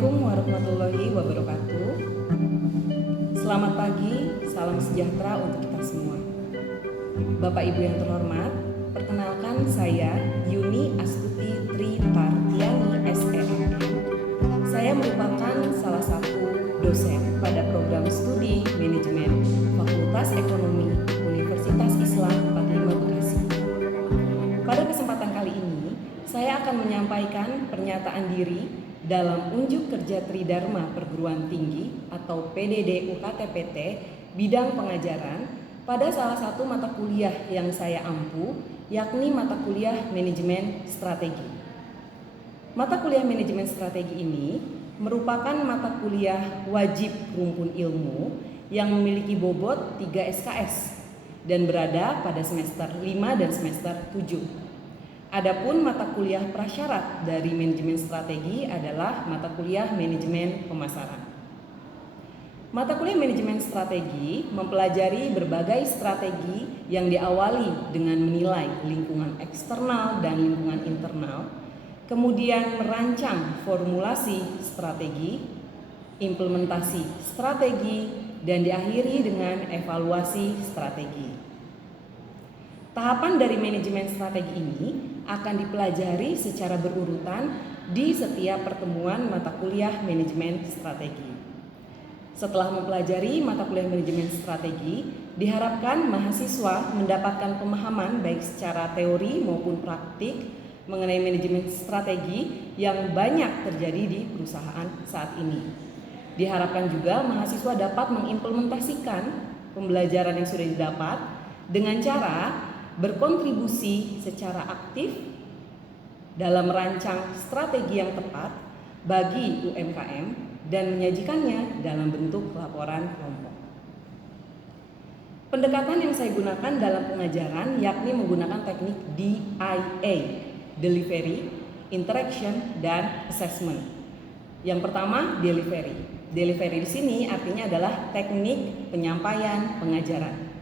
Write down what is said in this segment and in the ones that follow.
Assalamualaikum warahmatullahi wabarakatuh. Selamat pagi, salam sejahtera untuk kita semua. Bapak Ibu yang terhormat, perkenalkan saya Yuni Astuti Tri Tartiani SEM. Saya merupakan salah satu dosen pada program studi manajemen Fakultas Ekonomi Universitas Islam 45 Bekasi. Pada kesempatan kali ini, saya akan menyampaikan pernyataan diri dalam unjuk kerja Tridharma Perguruan Tinggi atau PDD UKT-PT bidang pengajaran pada salah satu mata kuliah yang saya ampu, yakni mata kuliah Manajemen Strategi. Mata kuliah Manajemen Strategi ini merupakan mata kuliah wajib rumpun ilmu yang memiliki bobot 3 SKS dan berada pada semester 5 dan semester 7. Adapun mata kuliah prasyarat dari manajemen strategi adalah mata kuliah manajemen pemasaran. Mata kuliah manajemen strategi mempelajari berbagai strategi yang diawali dengan menilai lingkungan eksternal dan lingkungan internal, kemudian merancang formulasi strategi, implementasi strategi, dan diakhiri dengan evaluasi strategi. Tahapan dari manajemen strategi ini akan dipelajari secara berurutan di setiap pertemuan mata kuliah manajemen strategi. Setelah mempelajari mata kuliah manajemen strategi, diharapkan mahasiswa mendapatkan pemahaman baik secara teori maupun praktik mengenai manajemen strategi yang banyak terjadi di perusahaan saat ini. Diharapkan juga mahasiswa dapat mengimplementasikan pembelajaran yang sudah didapat dengan cara berkontribusi secara aktif dalam merancang strategi yang tepat bagi UMKM dan menyajikannya dalam bentuk laporan kelompok. Pendekatan yang saya gunakan dalam pengajaran yakni menggunakan teknik DIA, Delivery, Interaction, dan Assessment. Yang pertama, delivery. Delivery di sini artinya adalah teknik penyampaian pengajaran.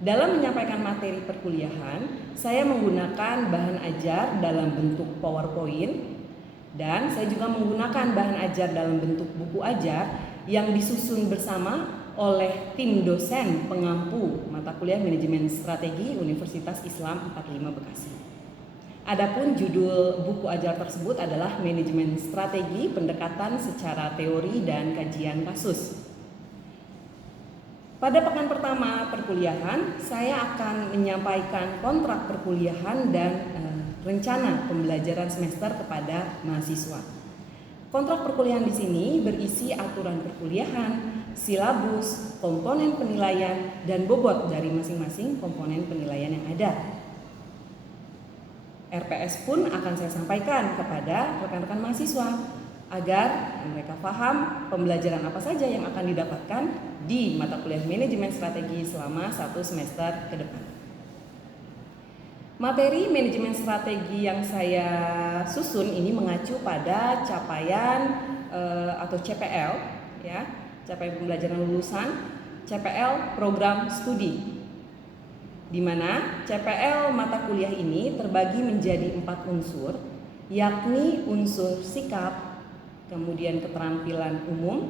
Dalam menyampaikan materi perkuliahan, saya menggunakan bahan ajar dalam bentuk PowerPoint dan saya juga menggunakan bahan ajar dalam bentuk buku ajar yang disusun bersama oleh tim dosen pengampu mata kuliah Manajemen Strategi Universitas Islam 45 Bekasi. Adapun judul buku ajar tersebut adalah Manajemen Strategi Pendekatan Secara Teori dan Kajian Kasus. Pada pekan pertama perkuliahan, saya akan menyampaikan kontrak perkuliahan dan rencana pembelajaran semester kepada mahasiswa. Kontrak perkuliahan di sini berisi aturan perkuliahan, silabus, komponen penilaian, dan bobot dari masing-masing komponen penilaian yang ada. RPS pun akan saya sampaikan kepada rekan-rekan mahasiswa agar mereka paham pembelajaran apa saja yang akan didapatkan di mata kuliah manajemen strategi selama 1 semester ke depan. Materi manajemen strategi yang saya susun ini mengacu pada capaian atau CPL, ya, capaian pembelajaran lulusan, CPL program studi, di mana CPL mata kuliah ini terbagi menjadi 4 unsur, yakni unsur sikap, kemudian keterampilan umum,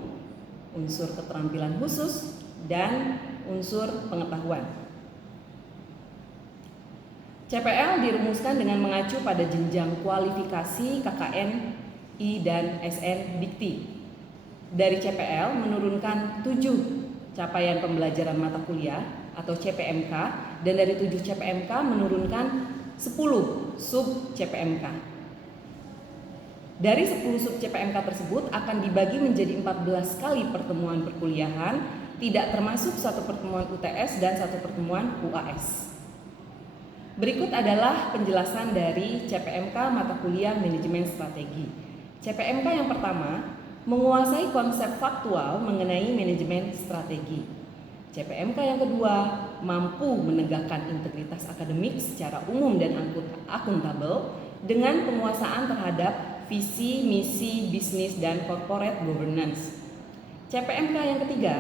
unsur keterampilan khusus, dan unsur pengetahuan. CPL dirumuskan dengan mengacu pada jenjang kualifikasi KKN, I, dan SN Dikti. Dari CPL menurunkan 7 capaian pembelajaran mata kuliah atau CPMK, dan dari 7 CPMK menurunkan 10 sub CPMK. Dari 10 sub CPMK tersebut akan dibagi menjadi 14 kali pertemuan perkuliahan, tidak termasuk 1 pertemuan UTS dan 1 pertemuan UAS. Berikut adalah penjelasan dari CPMK mata kuliah manajemen strategi. CPMK yang pertama, menguasai konsep faktual mengenai manajemen strategi. CPMK yang kedua, mampu menegakkan integritas akademik secara umum dan akuntabel dengan penguasaan terhadap visi, misi, bisnis, dan corporate governance. CPMK yang ketiga,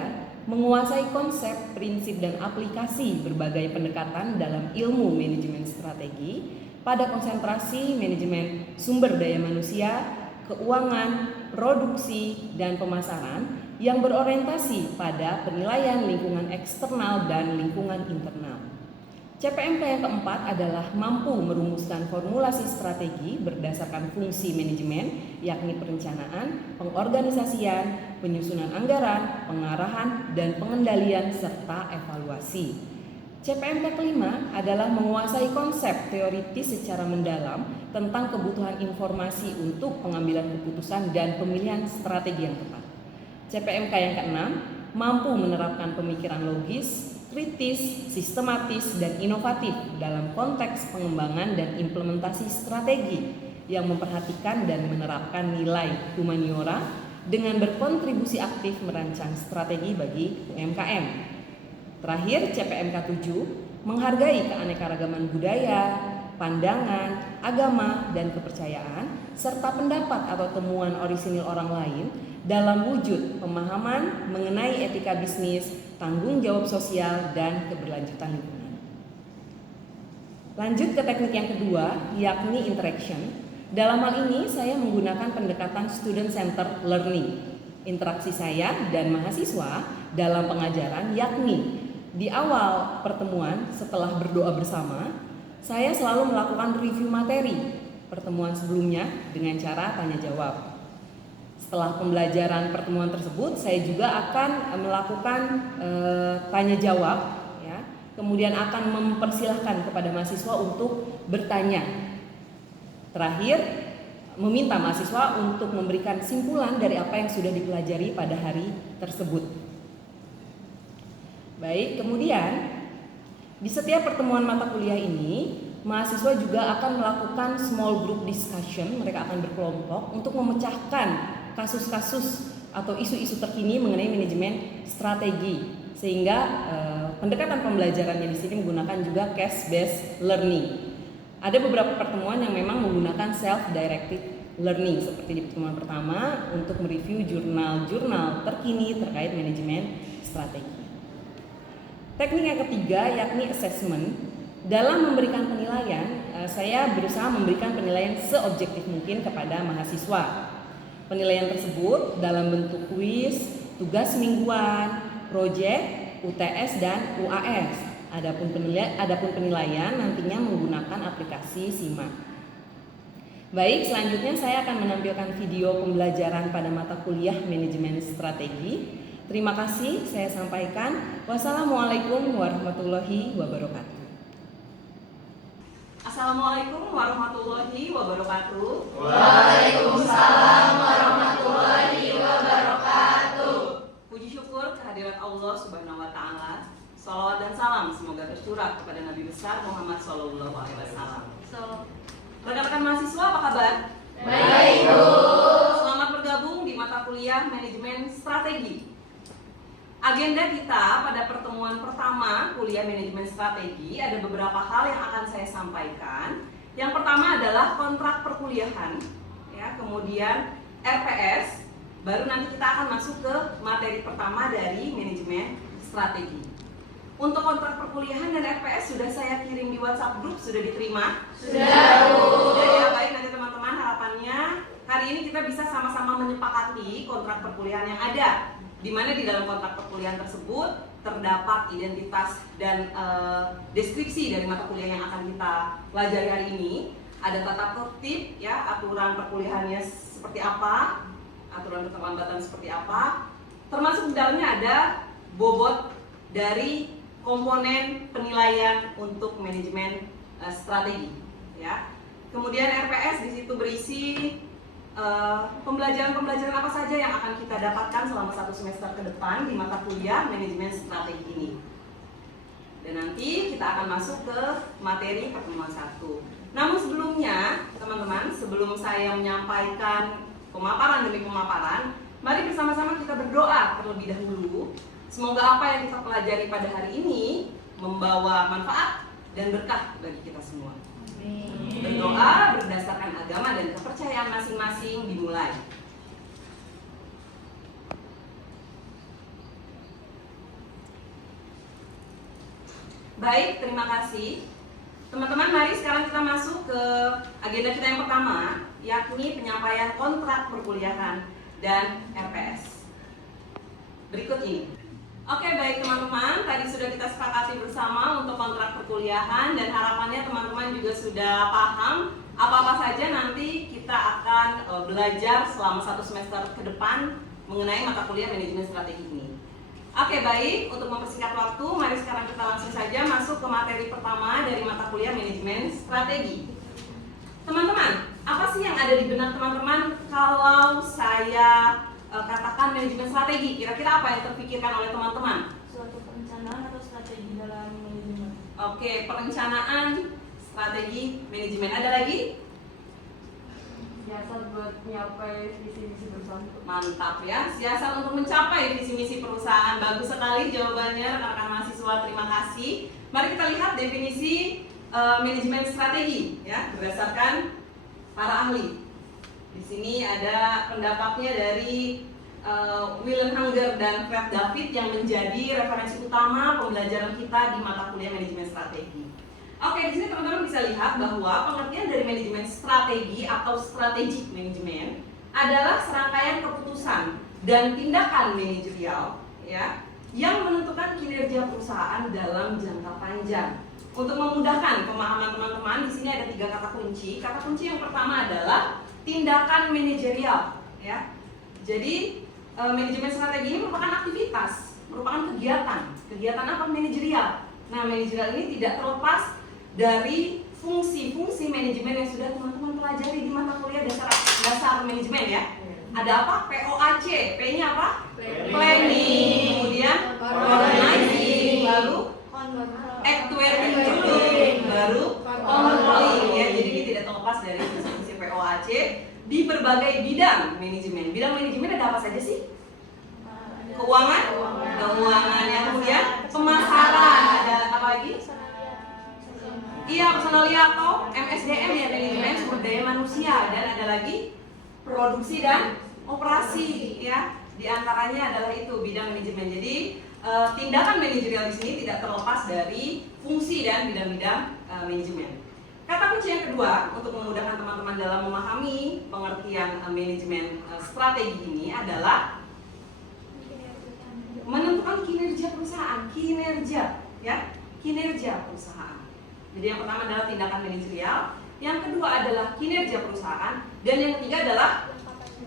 menguasai konsep, prinsip, dan aplikasi berbagai pendekatan dalam ilmu manajemen strategi pada konsentrasi manajemen sumber daya manusia, keuangan, produksi, dan pemasaran yang berorientasi pada penilaian lingkungan eksternal dan lingkungan internal. CPMK yang keempat adalah mampu merumuskan formulasi strategi berdasarkan fungsi manajemen, yakni perencanaan, pengorganisasian, penyusunan anggaran, pengarahan, dan pengendalian, serta evaluasi. CPMK kelima adalah menguasai konsep teoritis secara mendalam tentang kebutuhan informasi untuk pengambilan keputusan dan pemilihan strategi yang tepat. CPMK yang keenam mampu menerapkan pemikiran logis, kritis, sistematis, dan inovatif dalam konteks pengembangan dan implementasi strategi yang memperhatikan dan menerapkan nilai humaniora dengan berkontribusi aktif merancang strategi bagi UMKM. Terakhir, CPMK 7 menghargai keanekaragaman budaya, pandangan, agama, dan kepercayaan, serta pendapat atau temuan orisinil orang lain dalam wujud pemahaman mengenai etika bisnis, tanggung jawab sosial, dan keberlanjutan lingkungan. Lanjut ke teknik yang kedua, yakni interaction. Dalam hal ini saya menggunakan pendekatan student center learning. Interaksi saya dan mahasiswa dalam pengajaran yakni di awal pertemuan setelah berdoa bersama, saya selalu melakukan review materi pertemuan sebelumnya dengan cara tanya jawab. Setelah pembelajaran pertemuan tersebut, saya juga akan melakukan tanya jawab, ya. Kemudian akan mempersilahkan kepada mahasiswa untuk bertanya. Terakhir, meminta mahasiswa untuk memberikan simpulan dari apa yang sudah dipelajari pada hari tersebut. Baik, kemudian di setiap pertemuan mata kuliah ini, mahasiswa juga akan melakukan small group discussion. Mereka akan berkelompok untuk memecahkan kasus-kasus atau isu-isu terkini mengenai manajemen strategi, sehingga pendekatan pembelajarannya di sini menggunakan juga case based learning. Ada beberapa pertemuan yang memang menggunakan self directed learning, seperti di pertemuan pertama untuk mereview jurnal-jurnal terkini terkait manajemen strategi. Teknik yang ketiga yakni assessment. Dalam memberikan penilaian, saya berusaha memberikan penilaian seobjektif mungkin kepada mahasiswa. Penilaian tersebut dalam bentuk kuis, tugas mingguan, proyek, UTS, dan UAS. Adapun penilaian nantinya menggunakan aplikasi SIMAK. Baik, selanjutnya saya akan menampilkan video pembelajaran pada mata kuliah manajemen strategi. Terima kasih, saya sampaikan. Wassalamualaikum warahmatullahi wabarakatuh. Assalamualaikum warahmatullahi wabarakatuh. Waalaikumsalam warahmatullahi wabarakatuh. Puji syukur kehadirat Allah Subhanahu wa taala. Shalawat dan salam semoga tercurah kepada Nabi besar Muhammad sallallahu alaihi wasallam. Rekan-rekan mahasiswa, apa kabar? Baik, Bu. Selamat bergabung di mata kuliah manajemen strategi. Agenda kita pada pertemuan pertama kuliah manajemen strategi ada beberapa hal yang akan saya sampaikan. Yang pertama adalah kontrak perkuliahan, ya, kemudian RPS, baru nanti kita akan masuk ke materi pertama dari manajemen strategi. Untuk kontrak perkuliahan dan RPS sudah saya kirim di WhatsApp group, sudah diterima? Sudah, Bu. Sudah, ya, baik. Nanti teman-teman harapannya hari ini kita bisa sama-sama menyepakati kontrak perkuliahan yang ada, di mana di dalam kontrak perkuliahan tersebut terdapat identitas dan deskripsi dari mata kuliah yang akan kita pelajari hari ini. Ada tata tertib, ya, aturan perkuliahannya seperti apa, aturan keterlambatan seperti apa, termasuk di dalamnya ada bobot dari komponen penilaian untuk manajemen strategi, ya. Kemudian RPS di situ berisi pembelajaran apa saja yang akan kita dapatkan selama 1 semester ke depan di mata kuliah manajemen strategi ini. Dan nanti kita akan masuk ke materi pertemuan 1. Namun sebelumnya, teman-teman, sebelum saya menyampaikan pemaparan demi pemaparan, mari bersama-sama kita berdoa terlebih dahulu. Semoga apa yang kita pelajari pada hari ini membawa manfaat dan berkah bagi kita semua. Berdoa berdasarkan agama dan kepercayaan masing-masing dimulai. Baik, terima kasih. Teman-teman, mari sekarang kita masuk ke agenda kita yang pertama, yakni penyampaian kontrak perkuliahan dan RPS. Berikut ini. Oke, baik teman-teman, tadi sudah kita sepakati bersama untuk kontrak perkuliahan dan harapannya teman-teman juga sudah paham apa-apa saja nanti kita akan belajar selama 1 semester ke depan mengenai mata kuliah manajemen strategi ini. Oke, baik, untuk mempersingkat waktu, mari sekarang kita langsung saja masuk ke materi pertama dari mata kuliah manajemen strategi. Teman-teman, apa sih yang ada di benak teman-teman kalau saya katakan manajemen strategi? Kira-kira apa yang terpikirkan oleh teman-teman? Suatu perencanaan atau strategi dalam manajemen. Oke, perencanaan, strategi, manajemen. Ada lagi? Siasat buat mencapai visi misi perusahaan. Mantap ya, siasat untuk mencapai visi misi perusahaan. Bagus sekali jawabannya rekan-rekan mahasiswa, terima kasih. Mari kita lihat definisi manajemen strategi ya, berdasarkan para ahli. Di sini ada pendapatnya dari Wilhelm Hanger dan Fred David yang menjadi referensi utama pembelajaran kita di mata kuliah manajemen strategi. Oke, di sini teman-teman bisa lihat bahwa pengertian dari manajemen strategi atau strategic management adalah serangkaian keputusan dan tindakan manajerial ya yang menentukan kinerja perusahaan dalam jangka panjang. Untuk memudahkan pemahaman teman-teman, di sini ada 3 kata kunci. Kata kunci yang pertama adalah tindakan manajerial ya. Jadi manajemen strategi ini merupakan aktivitas, merupakan kegiatan apa manajerial. Nah, manajerial ini tidak terlepas dari fungsi-fungsi manajemen yang sudah teman-teman pelajari di mata kuliah dasar manajemen ya. Ada apa? POAC, P-nya apa? Planning, kemudian organizing, lalu actuating, baru controlling ya. Jadi ini tidak terlepas dari fungsi-fungsi POAC di berbagai bidang manajemen. Bidang manajemen ada apa saja sih? Keuangan, ya. Kemudian pemasaran, ada apa lagi? Iya, personalia atau MSDM ya, manajemen sumber daya manusia, dan ada lagi produksi dan operasi ya. Di antaranya adalah itu bidang manajemen. Jadi tindakan manajerial di sini tidak terlepas dari fungsi dan bidang-bidang manajemen. Kata kunci yang kedua untuk memudahkan teman-teman dalam memahami pengertian manajemen strategi ini adalah menentukan kinerja perusahaan, kinerja perusahaan. Jadi yang pertama adalah tindakan manajerial, yang kedua adalah kinerja perusahaan, dan yang ketiga adalah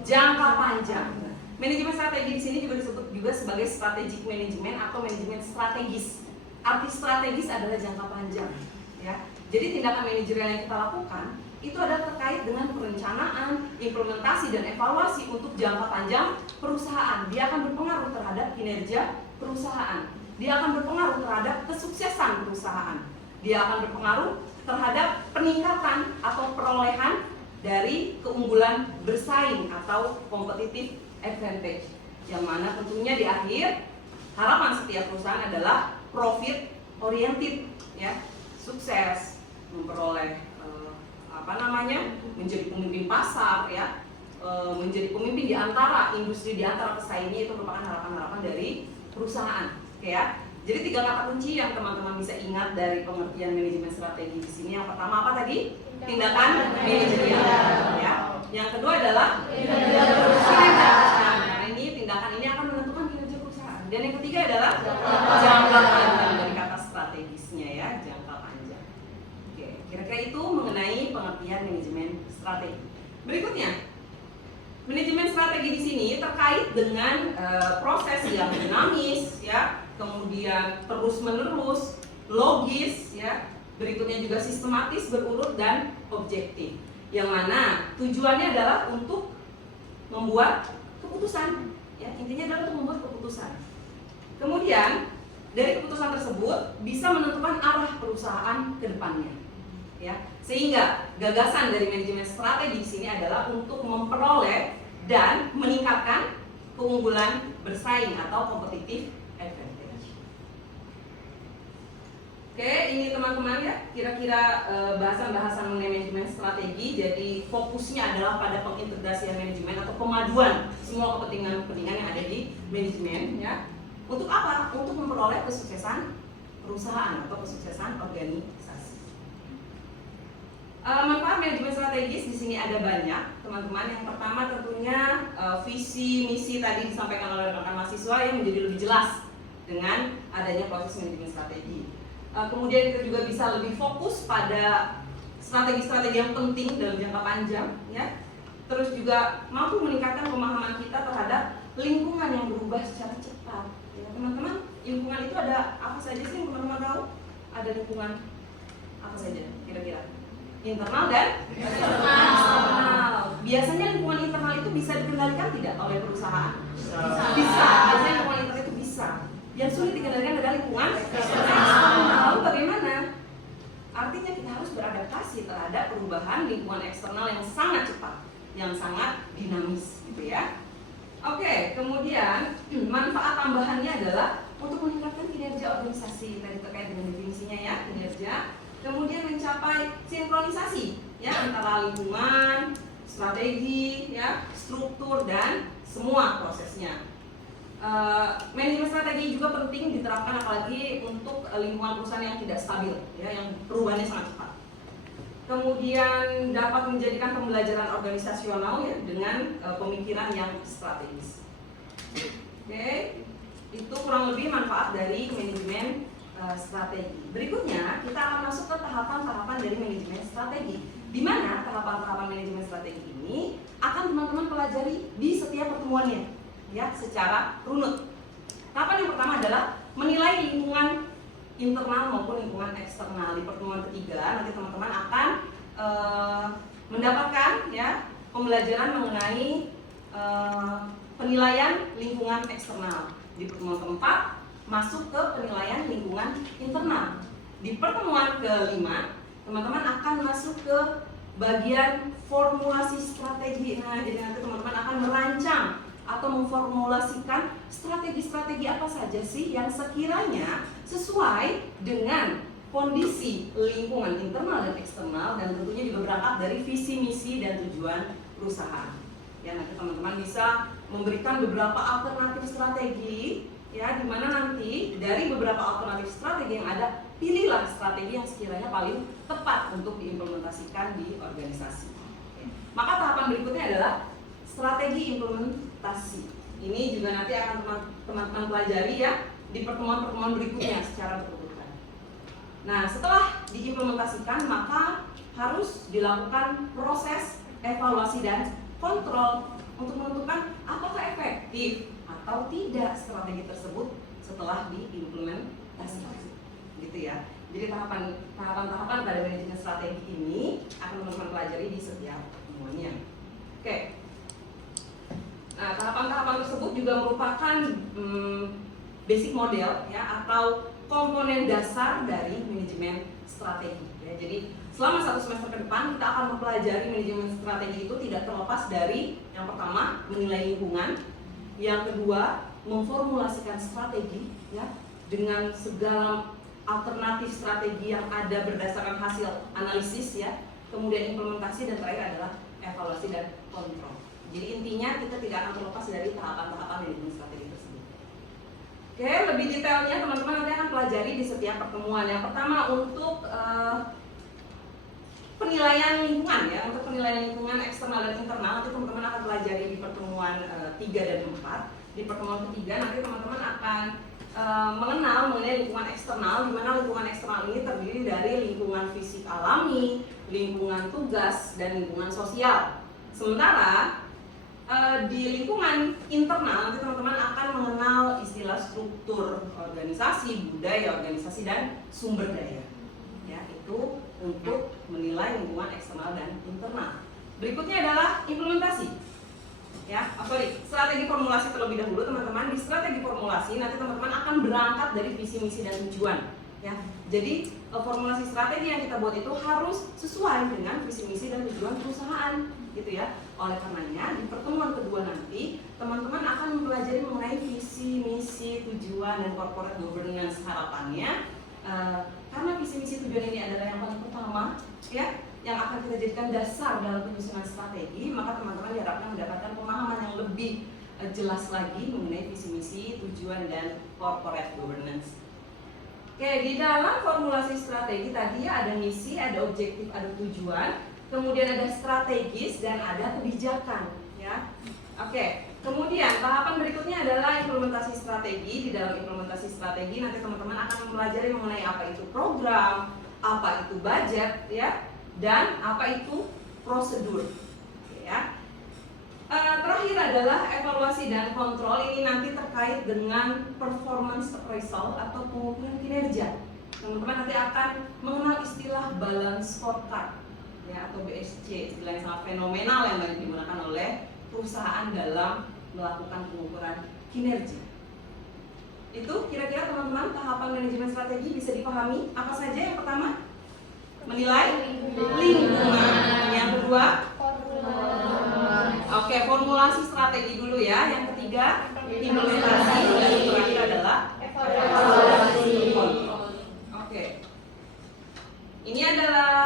jangka panjang. Manajemen strategi di sini juga disebut juga sebagai strategic management atau manajemen strategis. Arti strategis adalah jangka panjang, ya. Jadi tindakan manajerial yang kita lakukan itu adalah terkait dengan perencanaan, implementasi dan evaluasi untuk jangka panjang perusahaan. Dia akan berpengaruh terhadap kinerja perusahaan. Dia akan berpengaruh terhadap kesuksesan perusahaan. Dia akan berpengaruh terhadap peningkatan atau perolehan dari keunggulan bersaing atau competitive advantage, yang mana tentunya di akhir harapan setiap perusahaan adalah profit oriented ya, sukses, memperoleh menjadi pemimpin pasar ya, menjadi pemimpin di antara industri, di antara pesaingnya. Itu merupakan harapan-harapan dari perusahaan. Oke ya. Jadi 3 kata kunci yang teman-teman bisa ingat dari pengertian manajemen strategi di sini. Yang pertama apa tadi? Tindakan manajerial ya. Yang kedua adalah kinerja perusahaan. Nah, ini tindakan ini akan menentukan kinerja perusahaan. Dan yang ketiga adalah jangka panjang, dari kata strategisnya ya, jangka panjang. Oke, kira-kira itu mengenai pengertian manajemen strategi. Berikutnya, manajemen strategi di sini terkait dengan proses yang dinamis ya, kemudian terus-menerus, logis ya, berikutnya juga sistematis, berurut dan objektif. Yang mana tujuannya adalah untuk membuat keputusan ya, intinya adalah untuk membuat keputusan. Kemudian dari keputusan tersebut bisa menentukan arah perusahaan ke depannya ya. Sehingga gagasan dari manajemen strategi di sini adalah untuk memperoleh dan meningkatkan keunggulan bersaing atau competitive advantage. Oke, ini teman-teman ya, kira-kira bahasan-bahasan mengenai manajemen strategi. Jadi fokusnya adalah pada pengintegrasian manajemen atau pemaduan semua kepentingan-kepentingan yang ada di manajemen ya. Untuk apa? Untuk memperoleh kesuksesan perusahaan atau kesuksesan organisasi. Manfaat manajemen strategis di sini ada banyak, teman-teman. Yang pertama tentunya visi misi tadi disampaikan oleh rekan mahasiswa yang menjadi lebih jelas dengan adanya proses manajemen strategi. Kemudian kita juga bisa lebih fokus pada strategi-strategi yang penting dalam jangka panjang, ya. Terus juga mampu meningkatkan pemahaman kita terhadap lingkungan yang berubah secara cepat. Ya, teman-teman, lingkungan itu ada apa saja sih yang teman-teman tahu? Ada lingkungan apa saja kira-kira? Internal dan eksternal. Biasanya lingkungan internal itu bisa dikendalikan tidak oleh perusahaan? Bisa. Biasanya lingkungan internal itu bisa. Yang sulit dikendalikan adalah lingkungan eksternal. Lalu bagaimana? Artinya kita harus beradaptasi terhadap perubahan lingkungan eksternal yang sangat cepat, yang sangat dinamis, gitu ya. Oke, kemudian manfaat tambahannya adalah untuk meningkatkan kinerja organisasi. Tadi terkait dengan definisinya ya, kinerja. Kemudian mencapai sinkronisasi ya antara lingkungan, strategi, ya, struktur dan semua prosesnya. Manajemen strategi juga penting diterapkan apalagi untuk lingkungan perusahaan yang tidak stabil, ya, yang perubahannya sangat cepat. Kemudian dapat menjadikan pembelajaran organisasional ya dengan pemikiran yang strategis. Oke, itu kurang lebih manfaat dari manajemen strategi. Berikutnya kita akan masuk ke tahapan-tahapan dari manajemen strategi, di mana tahapan-tahapan manajemen strategi ini akan teman-teman pelajari di setiap pertemuannya, ya, secara runut. Tahapan yang pertama adalah menilai lingkungan internal maupun lingkungan eksternal. Di pertemuan ketiga nanti teman-teman akan mendapatkan ya pembelajaran mengenai penilaian lingkungan eksternal. Di pertemuan keempat masuk ke penilaian lingkungan internal. Di pertemuan kelima, teman-teman akan masuk ke bagian formulasi strategi. Nah, jadi nanti teman-teman akan merancang atau memformulasikan strategi-strategi apa saja sih yang sekiranya sesuai dengan kondisi lingkungan internal dan eksternal, dan tentunya juga berangkat dari visi, misi, dan tujuan perusahaan. Ya, nanti teman-teman bisa memberikan beberapa alternatif strategi, ya, di mana nanti dari beberapa alternatif strategi yang ada, pilihlah strategi yang sekiranya paling tepat untuk diimplementasikan di organisasi. Maka tahapan berikutnya adalah strategi implementasi. Ini juga nanti akan teman-teman pelajari ya di pertemuan-pertemuan berikutnya secara berurutan. Nah, setelah diimplementasikan maka harus dilakukan proses evaluasi dan kontrol untuk menentukan apakah efektif atau tidak strategi tersebut setelah diimplementasikan, gitu ya. Jadi tahapan-tahapan pada manajemen strategi ini akan teman-teman pelajari di setiap pertemuannya. Oke. Nah, tahapan-tahapan tersebut juga merupakan basic model ya atau komponen dasar dari manajemen strategi. Ya. Jadi selama 1 semester ke depan kita akan mempelajari manajemen strategi itu tidak terlepas dari yang pertama menilai lingkungan, yang kedua memformulasikan strategi ya dengan segala alternatif strategi yang ada berdasarkan hasil analisis ya, kemudian implementasi, dan terakhir adalah evaluasi dan kontrol. Jadi intinya kita tidak akan terlepas dari tahapan-tahapan manajemen strategi tersebut. Oke, lebih detailnya teman-teman nanti akan pelajari di setiap pertemuan. Yang pertama untuk penilaian lingkungan ya, untuk penilaian lingkungan eksternal dan internal nanti teman-teman akan pelajari di pertemuan 3 dan 4. Di pertemuan ketiga nanti teman-teman akan mengenal mengenai lingkungan eksternal, di mana lingkungan eksternal ini terdiri dari lingkungan fisik alami, lingkungan tugas, dan lingkungan sosial. Sementara di lingkungan internal nanti teman-teman akan mengenal istilah struktur organisasi, budaya organisasi, dan sumber daya. Ya, itu untuk menilai lingkungan eksternal dan internal. Berikutnya adalah implementasi. Ya, strategi formulasi terlebih dahulu teman-teman. Di strategi formulasi nanti teman-teman akan berangkat dari visi, misi, dan tujuan. Ya, jadi formulasi strategi yang kita buat itu harus sesuai dengan visi, misi, dan tujuan perusahaan, gitu ya. Oleh karenanya di pertemuan kedua nanti teman-teman akan mempelajari mengenai visi, misi, tujuan, dan corporate governance harapannya. Karena visi, misi, tujuan ini adalah yang paling pertama, ya, yang akan kita jadikan dasar dalam penyusunan strategi, maka teman-teman diharapkan mendapatkan pemahaman yang lebih jelas lagi mengenai visi misi, tujuan, dan corporate governance. Oke, Oke, di dalam formulasi strategi tadi ada misi, ada objektif, ada tujuan, kemudian ada strategis dan ada kebijakan, ya. Oke, kemudian tahapan berikutnya adalah implementasi strategi. Di dalam implementasi strategi nanti teman-teman akan mempelajari mengenai apa itu program, apa itu budget, ya, dan apa itu prosedur, ya. Terakhir adalah evaluasi dan kontrol. Ini nanti terkait dengan performance appraisal atau pengukuran kinerja. Teman-teman nanti akan mengenal istilah balance scorecard, ya, atau BSC, istilah yang sangat fenomenal yang banyak digunakan oleh perusahaan dalam melakukan pengukuran kinerja. Itu kira-kira teman-teman tahapan manajemen strategi bisa dipahami. Apa saja? Yang pertama, menilai lingkungan. Yang kedua, oke, formulasi strategi dulu ya. Yang ketiga, implementasi. Dan yang terakhir adalah evaluasi. Oke. Ini adalah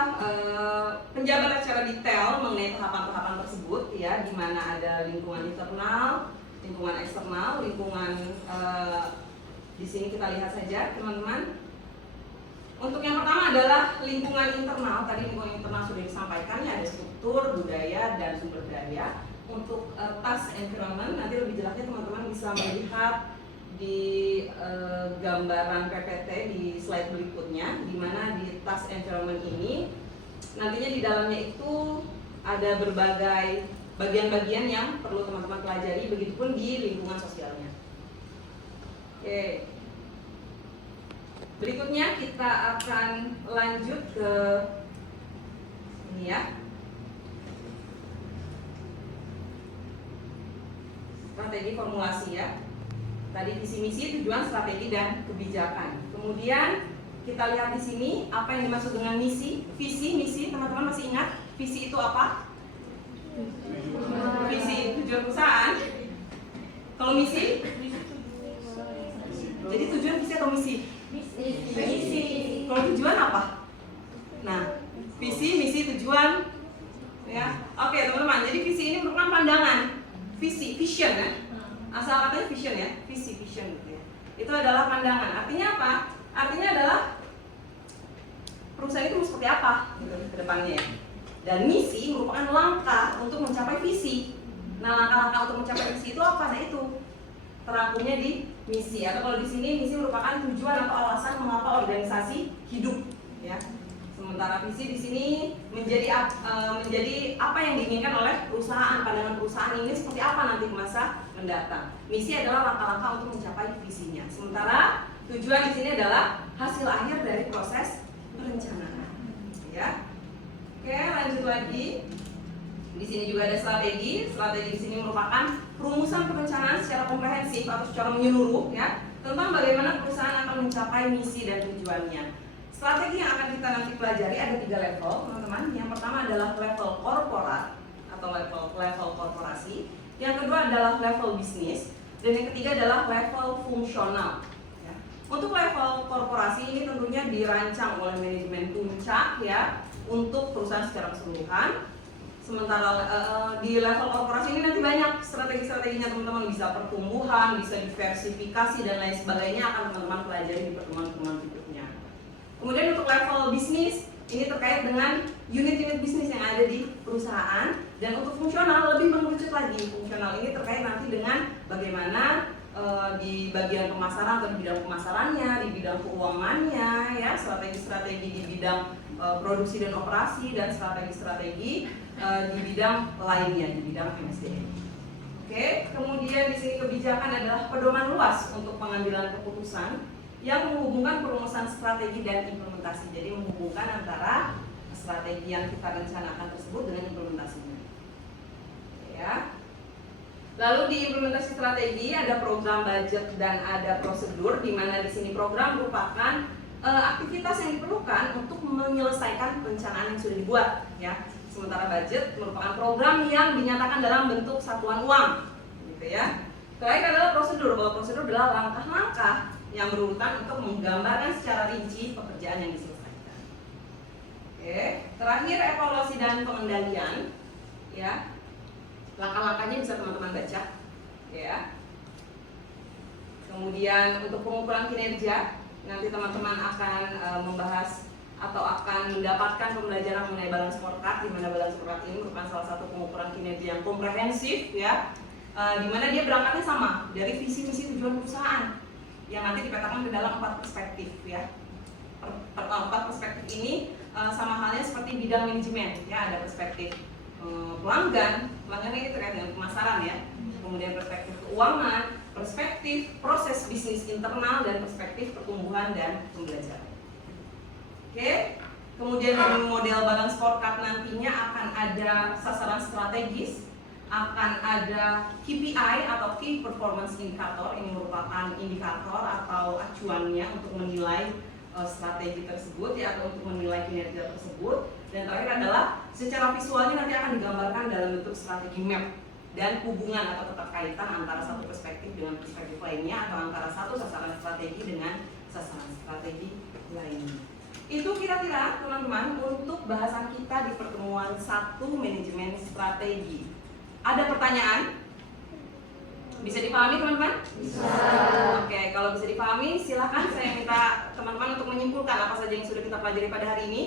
penjabaran secara detail mengenai tahapan-tahapan tersebut, ya, di mana ada lingkungan internal, lingkungan eksternal, lingkungan di sini kita lihat saja, teman-teman. Untuk yang pertama adalah lingkungan internal. Tadi lingkungan internal sudah disampaikan, ya, ada struktur, budaya, dan sumber daya. Untuk task environment nanti lebih jelasnya teman-teman bisa melihat di gambaran PPT di slide berikutnya, di mana di task environment ini nantinya di dalamnya itu ada berbagai bagian-bagian yang perlu teman-teman pelajari, begitupun di lingkungan sosialnya. Oke. Berikutnya kita akan lanjut ke ini, ya. Strategi formulasi, ya. Tadi visi misi, tujuan, strategi, dan kebijakan. Kemudian kita lihat di sini apa yang dimaksud dengan misi, visi, misi. Teman-teman masih ingat visi itu apa? Visi tujuan perusahaan. Kalau misi? Jadi tujuan, visi atau misi? Misi. Kalau tujuan apa? Nah, visi, misi, tujuan, ya. Oke, teman-teman. Jadi visi ini merupakan pandangan. Visi, vision, ya. Asal katanya vision, ya. Visi, vision, gitu, ya. Itu adalah pandangan. Artinya apa? Artinya adalah perusahaan itu mau seperti apa gitu, ke depannya, ya. Dan misi merupakan langkah untuk mencapai visi. Nah, langkah-langkah untuk mencapai visi itu apa? Nah, itu terangkumnya di misi. Atau kalau di sini misi merupakan tujuan atau alasan mengapa organisasi hidup, ya. Sementara visi di sini menjadi apa yang diinginkan oleh perusahaan, pandangan perusahaan ini seperti apa nanti di masa mendatang. Misi adalah langkah-langkah untuk mencapai visinya. Sementara tujuan di sini adalah hasil akhir dari proses perencanaan, ya. Oke, lanjut lagi. Di sini juga ada strategi. Strategi di sini merupakan rumusan perencanaan secara komprehensif atau secara menyeluruh, ya, tentang bagaimana perusahaan akan mencapai misi dan tujuannya. Strategi yang akan kita nanti pelajari ada 3 level, teman-teman. Yang pertama adalah level korporat atau level korporasi. Yang kedua adalah level bisnis, dan yang ketiga adalah level fungsional, ya. Untuk level korporasi ini tentunya dirancang oleh manajemen puncak, ya, untuk perusahaan secara keseluruhan. Sementara di level korporasi ini nanti banyak strategi-strateginya, teman-teman. Bisa pertumbuhan, bisa diversifikasi, dan lain sebagainya akan teman-teman pelajari di pertemuan-pertemuan berikutnya. Kemudian untuk level bisnis ini terkait dengan unit-unit bisnis yang ada di perusahaan. Dan untuk fungsional lebih mengerucut lagi. Fungsional ini terkait nanti dengan bagaimana di bagian pemasaran atau di bidang pemasarannya, di bidang keuangannya, ya, strategi-strategi di bidang produksi dan operasi, dan strategi-strategi di bidang lainnya, di bidang MSDM. Oke, kemudian di sini kebijakan adalah pedoman luas untuk pengambilan keputusan yang menghubungkan perumusan strategi dan implementasi. Jadi menghubungkan antara strategi yang kita rencanakan tersebut dengan implementasinya, ya. Lalu di implementasi strategi ada program, budget, dan ada prosedur, di mana di sini program merupakan aktivitas yang diperlukan untuk menyelesaikan perencanaan yang sudah dibuat, ya. Sementara budget merupakan program yang dinyatakan dalam bentuk satuan uang, gitu, ya. Terakhir adalah prosedur. Bahwa prosedur adalah langkah-langkah yang berurutan untuk menggambarkan secara rinci pekerjaan yang diselesaikan. Oke, terakhir evaluasi dan pengendalian, ya. Langkah-langkahnya bisa teman-teman baca, ya. Kemudian untuk pengukuran kinerja, nanti teman-teman akan membahas atau akan mendapatkan pembelajaran mengenai balance scorecard, di mana balance scorecard ini merupakan salah satu pengukuran kinerja yang komprehensif ya, di mana dia berangkatnya sama dari visi misi tujuan perusahaan yang nanti dipetakan ke dalam 4 perspektif ya. 4 perspektif ini sama halnya seperti bidang manajemen ya, ada perspektif pelanggan ini terkait dengan pemasaran ya, kemudian perspektif keuangan, perspektif proses bisnis internal, dan perspektif pertumbuhan dan pembelajaran. Oke, kemudian dari model balance scorecard nantinya akan ada sasaran strategis, akan ada KPI atau Key Performance Indicator. Ini merupakan indikator atau acuannya untuk menilai strategi tersebut ya, atau untuk menilai kinerja tersebut. Dan terakhir adalah secara visualnya nanti akan digambarkan dalam bentuk strategi map dan hubungan atau keterkaitan antara satu perspektif dengan perspektif lainnya, atau antara satu sasaran strategi dengan sasaran strategi lainnya. Itu kira-kira teman-teman untuk bahasan kita di pertemuan 1 manajemen strategi. Ada pertanyaan? Bisa dipahami teman-teman? Bisa. Oke, kalau bisa dipahami silakan saya minta teman-teman untuk menyimpulkan apa saja yang sudah kita pelajari pada hari ini.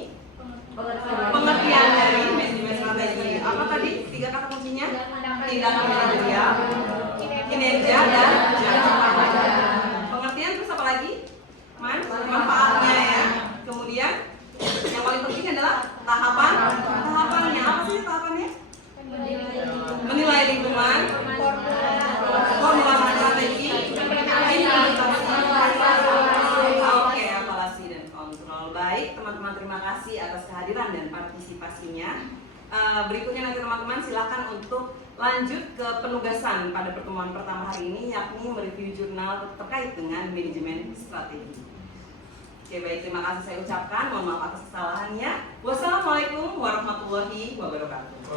Pengertian dari manajemen strategi. Apa tadi 3 kata kuncinya? Tindakan kinerja, kinerja, dan jangka panjang. Pengertian terus apa lagi? Manfaatnya ya. Kemudian yang paling penting adalah tahapannya. Apa sih tahapannya? Menilai lingkungan, formulasi strategi, oke, evaluasi dan kontrol. Baik teman-teman, terima kasih atas kehadiran dan partisipasinya. Berikutnya nanti teman-teman silakan untuk lanjut ke penugasan pada pertemuan pertama hari ini, yakni mereview jurnal terkait dengan manajemen strategi. Oke, baik, terima kasih saya ucapkan. Mohon maaf atas kesalahannya. Wassalamualaikum warahmatullahi wabarakatuh.